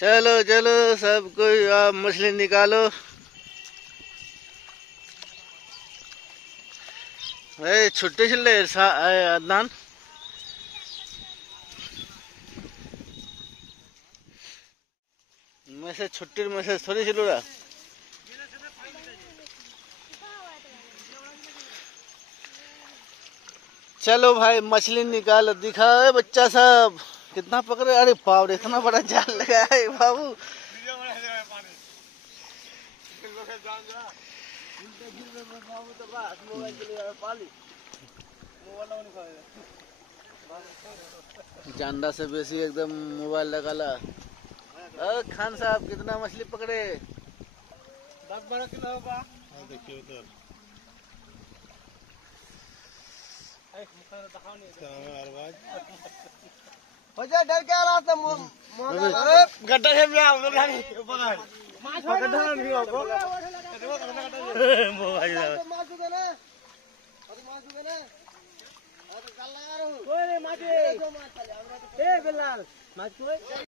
चलो चलो सब कोई आप मछली निकालो। छुट्टी चल रही अदनान। मैसेज छुट्टी मैसेज थोड़ी चलो रहा। चलो भाई मछली निकालो, दिखाओ बच्चा सब कितना पकड़े। अरे बाप रे इतना बड़ा जाल लगा है बाबू। जांडा से बेसी एकदम मोबाइल लगाला। खान साहब कितना मछली पकड़े? 10-12 किलो होगा। देखिए उधर डर क्या रहा था? गड्ढा है मैं मोबाइल